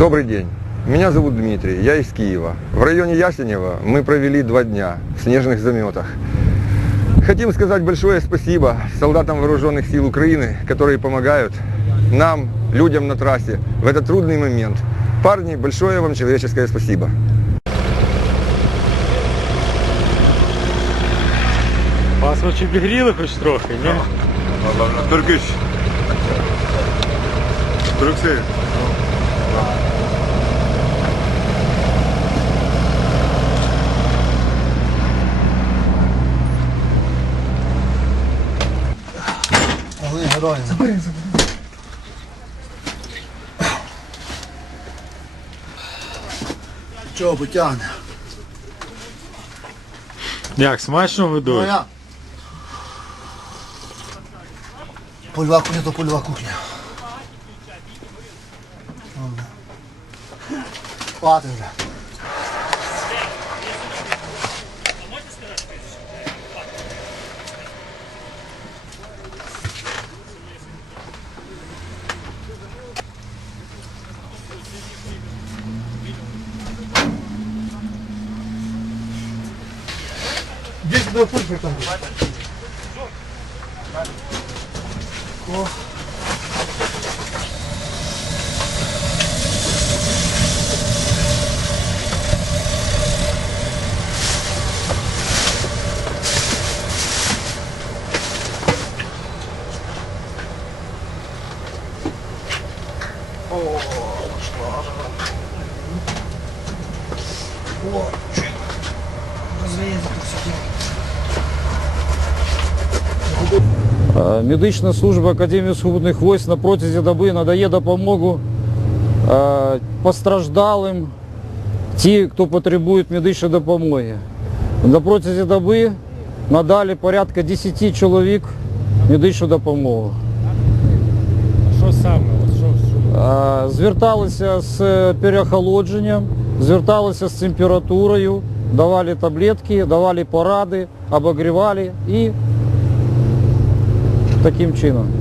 Добрый день. Меня зовут Дмитрий, я из Киева. В районе Ясенева мы провели два дня в снежных заметах. Хотим сказать большое спасибо солдатам вооруженных сил Украины, которые помогают нам, людям на трассе в этот трудный момент. Парни, большое вам человеческое спасибо. Вас хоч обігріли хоч трохи, ні? Turkish. Turkse. Забери, забери. Чого потягне? Як, смачно Ну годують? я. Польова кухня то польова кухня. Добре. Хвати вже. Медична служба Академії сухопутних військ на протязі доби надає допомогу е, постраждалим, ті, хто потребує медичної допомоги. На протязі доби надали порядка 10 чоловік медичну допомогу. Що саме? Е, Зверталися з переохолодженням, зверталися з температурою, давали таблетки, давали поради, обогрівали і таким чином.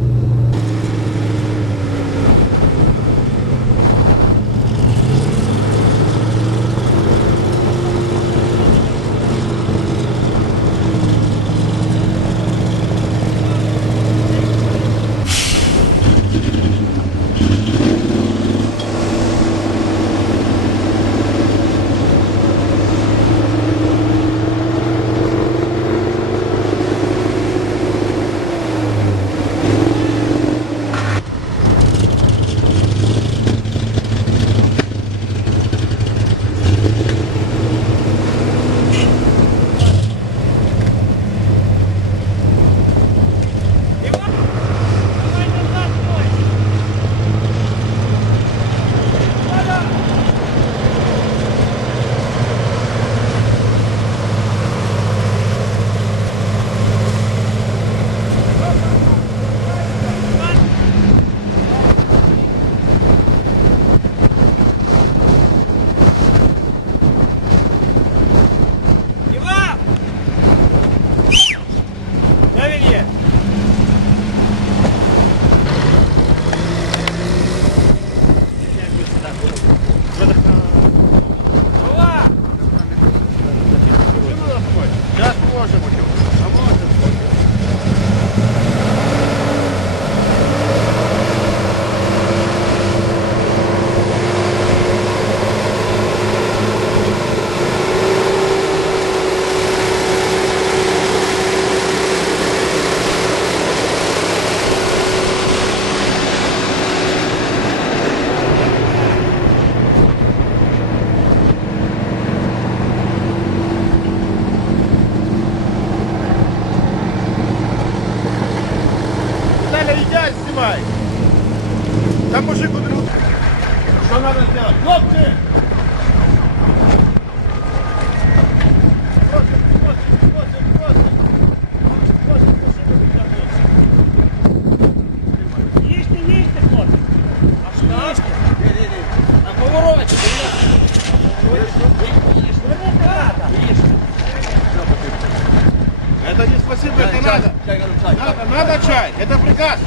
Надо, надо чай. Это приказ.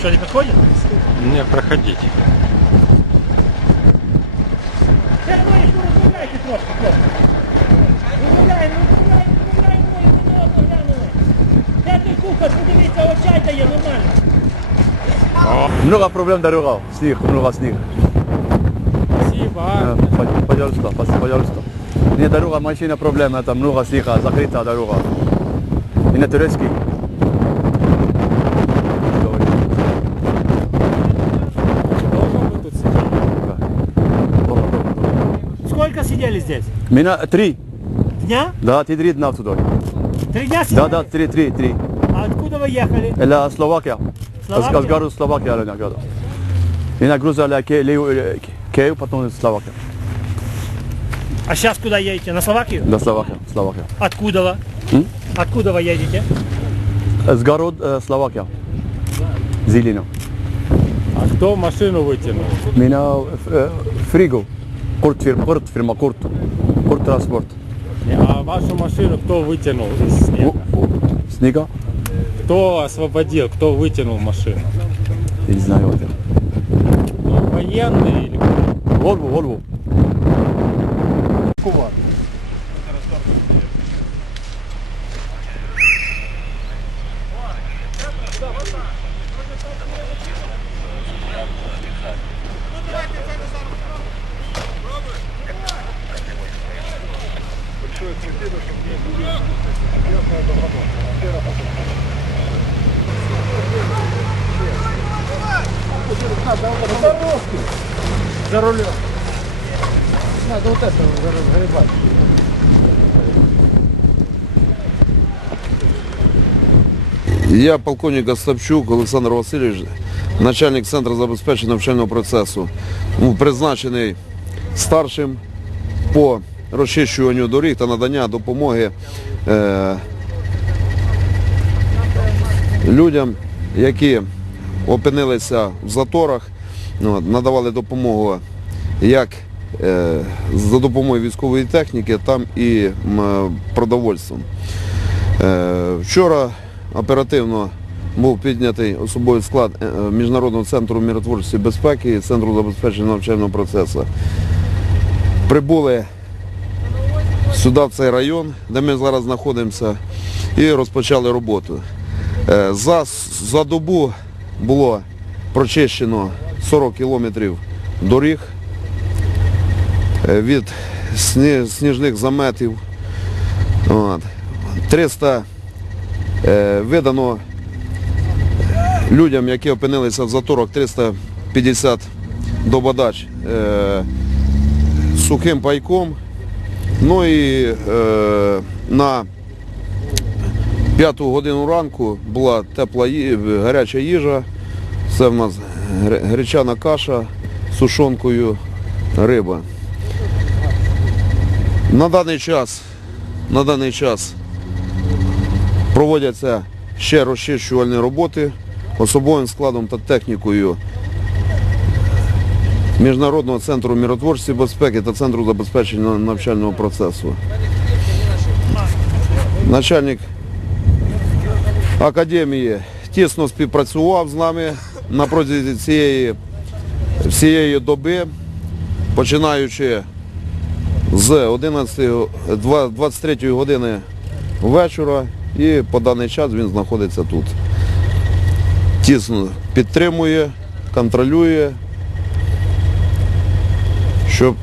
Що, не підходить? Не, проходіть. Це двоє, що розмовляйте трошки, хлопці. Розмовляємо, розмовляємо, розмовляємо, і ви одно глянули. Де той кухар, подивіться, от чай дає нормально. Много проблем дорога, снег, много снег. Спасибо. Э, пож- Пожалуйста, пос- пожалуйста. Не дорога, машина проблема, это много снега, закрытая дорога. И на турецкий. Сколько сидели здесь? Меня три, Дня? да, ты три дня туда. Три дня Да, сидели? да, три, три, три. А откуда вы ехали? Это Словакия. Словакия? Асгару Словакия, или года. И на Грузия, Киев, потом Словакия. А сейчас куда едете? На Словакию? Да, Словакия, Словакия. Откуда вы? М? Откуда вы едете? Сгород, э, Словакия. Зелено. А хто машину витягнув? Меня э, Фриго. Курт фирма, Курт фирма, Курт. Курт транспорт. А вашу машину хто витягнув із снігу? Снега? Хто освободив, хто витягнув машину? Я не знаю это. Ну, воєнний или Волvo, Volvo. слідкувати. Большое цветы, чтобы не были честная доброта. Сфера потом. За рулем. вже розгрібати. Я полковник Остапчук Олександр Васильович, начальник центру забезпечення навчального процесу, призначений старшим по розчищуванню доріг та надання допомоги е, людям, які опинилися в заторах, ну, надавали допомогу як за допомогою військової техніки, там і продовольством. Е, Вчора оперативно був піднятий особовий склад е, Міжнародного центру миротворчості безпеки і Центру забезпечення навчального процесу. Прибули сюди, в цей район, де ми зараз знаходимося, і розпочали роботу. Е, За, за добу було прочищено 40 кілометрів доріг е, від сніжних заметів. От. 300 е, видано людям, які опинилися в заторах 350 дободач е, сухим пайком. Ну і е, на п'яту годину ранку була тепла гаряча їжа. Це в нас гречана каша з сушонкою риба. На даний час, на даний час проводяться ще розчищувальні роботи особовим складом та технікою Міжнародного центру миротворчості безпеки та Центру забезпечення навчального процесу. Начальник академії тісно співпрацював з нами на протязі цієї всієї доби, починаючи з 11, 23 години вечора і по даний час він знаходиться тут. Тісно підтримує, контролює, щоб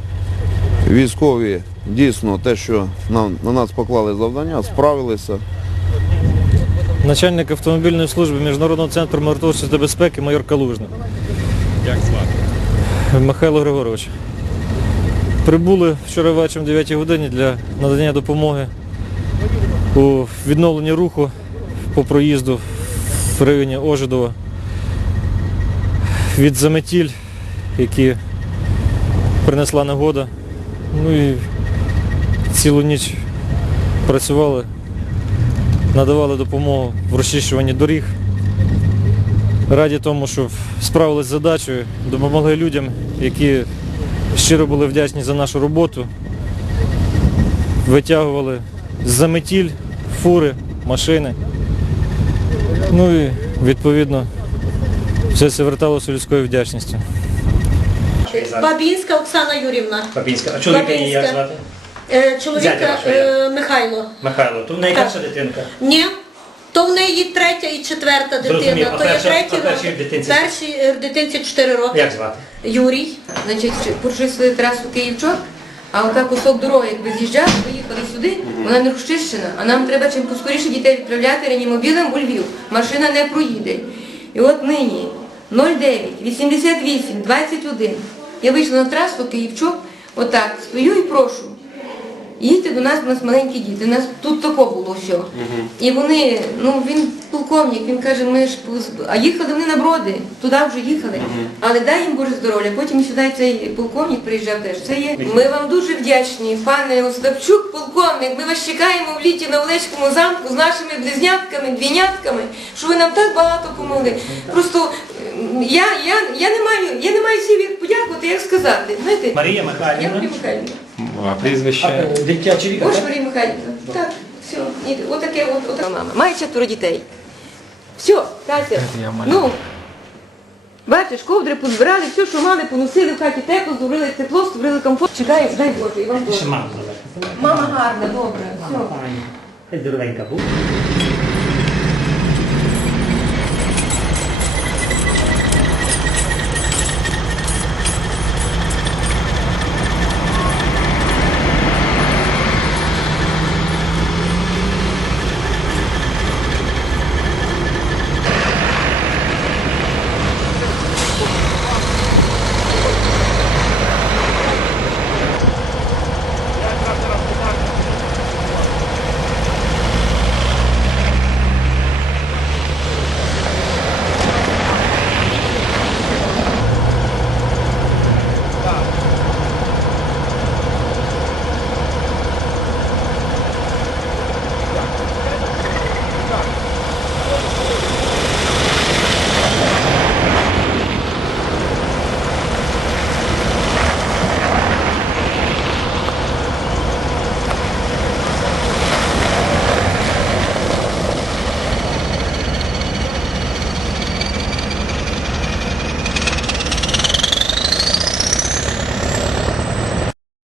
військові дійсно те, що нам, на нас поклали завдання, справилися. Начальник автомобільної служби Міжнародного центру миротворчості та безпеки майор Калужний. Як звати? Михайло Григорович. Прибули вчора вечором о 9 годині для надання допомоги у відновленні руху по проїзду в районі Ожидова від заметіль, які принесла негода. Ну і цілу ніч працювали, надавали допомогу в розчищуванні доріг. Раді тому, що справились з задачею, допомогли людям, які щиро були вдячні за нашу роботу. Витягували заметіль, фури, машини. Ну і відповідно все це верталося людською вдячністю. Бабінська Оксана Юрівна. Бабінська. А чоловіка її як звати? Е, Чоловіка як? е, Михайло. Михайло. То в неї перша дитинка. Ні. То в неї третя і четверта Зрозумів. дитина. А То є перша- третій а першій рок. дитинці? Першій е, дитинці 4 роки. Як звати? Юрій. Значить, пройшли трасу Київчок, а ота кусок дороги, якби з'їжджали, поїхали сюди, вона не розчищена, а нам треба чим поскоріше дітей відправляти реанімобілем у Львів. Машина не проїде. І от нині 09, 88, 21. Я вийшла на трасу Київчок, отак, стою і прошу. Їдьте до нас, у нас маленькі діти. У нас тут тако було все. І вони, ну він полковник, він каже, ми ж поз- а їхали вони на броди, туди вже їхали. Але дай їм Боже здоров'я. Потім сюди цей полковник приїжджав теж. Це є. Ми вам дуже вдячні, пане Остапчук, полковник. Ми вас чекаємо в літі на Олеському замку з нашими близнятками, двінятками, що ви нам так багато помогли. Просто м, я, я, я не маю, я не маю слів як подякувати, як сказати. Знаєте, Марія я Михайлівна. Марія Михайлівна. А прізвище? Дитячий вік. Ось Марія Михайлівна. Так, все. І отаке от, мама. Має четверо дітей. Все, Катя. Ну, бачиш, ковдри позбирали, все, що мали, поносили в хаті тепло, зробили тепло, створили комфорт. Чекаю, дай Боже, і вам Ще Боже. мама звати. Мама гарна, добре. Все. Ти здоровенька був.